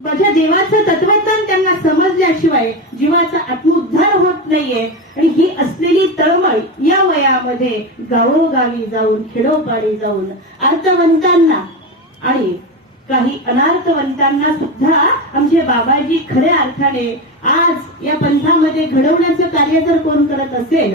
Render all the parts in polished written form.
माझ्या देवाचं तत्वज्ञान त्यांना समजल्याशिवाय जीवाचा आत्मोद्धार होत नाहीये। आणि ही असलेली तळमळ या वयामध्ये गावोगावी जाऊन खेडोपाडी जाऊन अर्थवंतांना आणि काही अनार्थवंतांना सुद्धा आमचे बाबाजी खऱ्या अर्थाने आज या पंथामध्ये घडवण्याचं कार्य जर कोण करत असेल,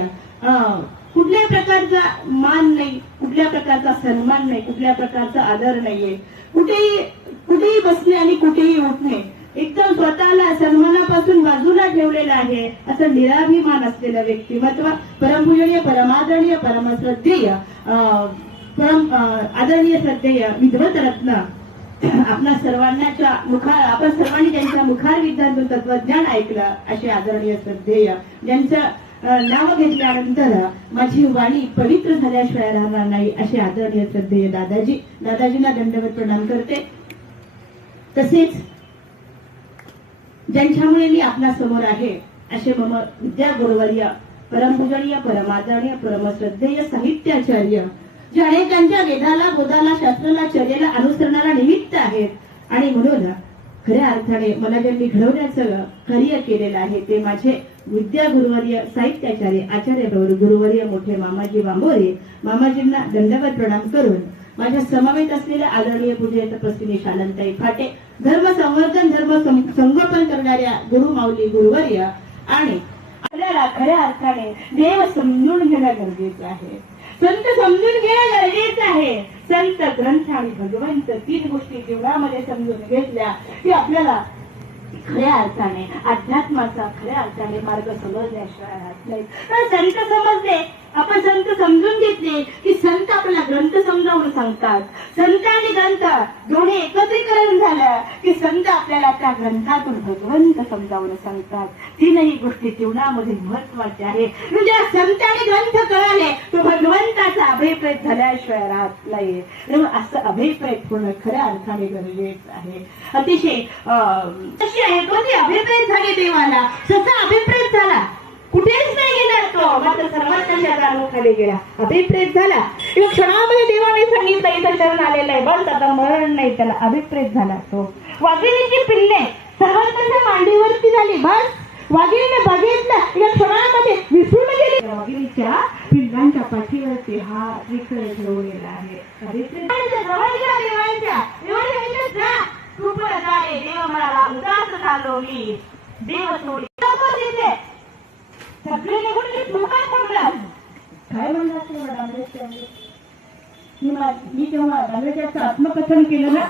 कुठल्या प्रकारचा मान नाही, कुठल्या प्रकारचा सन्मान नाही, कुठल्या प्रकारचा आदर नाहीये, कुठेही बसणे आणि कुठेही उठणे, एकदम स्वतःला सन्मानापासून बाजूला ठेवलेला आहे असं निराभिमान असलेलं व्यक्तिमत्व परमपूजनीय परमादरणीय परमश्रद्धेय आदरणीय श्रद्धेय विद्वत रत्न आपल्या सर्वांच्या आपण सर्वांनी त्यांच्या मुखार विद्यार्थी तत्वज्ञान ऐकलं असे आदरणीय श्रद्धेय ज्यांचं नाव घेतल्यानंतर माझी वाणी पवित्र झाल्याशिवाय राहणार नाही असे आदरणीय श्रद्धेय दादाजींना दंडवत प्रणाम करते। तसेच ज्यांच्यामुळे मी आपल्या समोर आहे असे मम विद्या गुरुवर्य परमपूजनीय परमादरणीय परमश्रद्धेय साहित्याचार्य जे अनेकांच्या वेदाला बोधाला शास्त्राला चर्येला अनुसरणाला निमित्त आहेत आणि म्हणून खऱ्या अर्थाने मला ज्यांनी घडवण्याचं कार्य केलेलं आहे ते माझे विद्या गुरुवर्य साहित्याचार्य आचार्य गुरुवर्य मोठे मामाजी वांबोरे, मामाजींना दंडवत प्रणाम करून माझ्या समवेत असलेल्या आदरणीय पूज्य तपस्विनी शालंताई फाटे, धर्म संवर्धन धर्म संगोपन करणाऱ्या गुरु माऊली गुरुवर्य आणि आपल्याला खऱ्या अर्थाने देव समजून घेणं गरजेचं आहे, संत समजून घेणं गरजेचं आहे। संत ग्रंथ आणि भगवंत तीन गोष्टी जीवनामध्ये समजून घेतल्या की आपल्याला खऱ्या अर्थाने अध्यात्माचा खऱ्या अर्थाने मार्ग समजल्याशिवाय राहत नाही। तर संत समजले, आपण संत समजून घेतले की संत आपल्याला ग्रंथ समजावून सांगतात, संत आणि ग्रंथ दोन्ही एकत्रीकरण झालं की संत आपल्याला त्या ग्रंथातून भगवंत समजावून सांगतात। तीनही गोष्टी जीवनामध्ये महत्वाच्या आहे, म्हणजे संत आणि ग्रंथ कळाले तो भगवंताचा अभिप्रेत झाल्याशिवाय राहत नाही। असं अभिप्रेत होणं खऱ्या अर्थाने गरजेचं आहे। अतिशय कशी आहे तो ती अभिप्रेत झाले देवाला, तसा अभिप्रेत झाला कुठेच नाही गेला तो, मात्र सर्वांच्या खाली गेला, अभिप्रेत झाला। एक क्षणामध्ये देवाने सांगितलं इथं शरण आलेलं आहे, बस आता मरण नाही, त्याला अभिप्रेत झाला तो। वाघिणीची पिल्ले सर्वांच्या मांडीवरती झाली, बस वाघिणीने बघितलं एका क्षणामध्ये विसरून गेली, वाघिणीच्या पिल्लांच्या पाठीवरती हा विक्रय ठेवलेला आहे। अभिप्रेत देव मला उदास झालो मी, देव सोडी सगळे निघून गेले, लोकांना म्हणतात काय म्हणतात मी जेव्हा दांडेकरचं आत्मकथन केलं ना